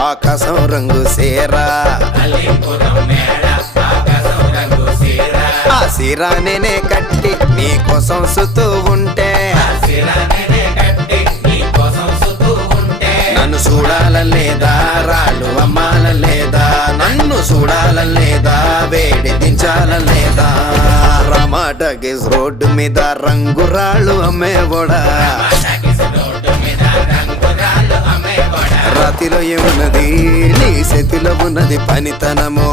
ఆకాశం రంగు సేరా ఆ సీరా నేనే కట్టి నీకోసం సుతూ ఉంటే నన్ను చూడాలలేదా రాళ్ళు అమ్మాలలేదా నన్ను చూడాలలేదా వేడి దించాలలేదా రమాటకి రోడ్డు మీద రంగురాళ్ళు అమ్మేవోడా రాతిలో ఏమున్నది నీ చేతిలో ఉన్నది పనితనము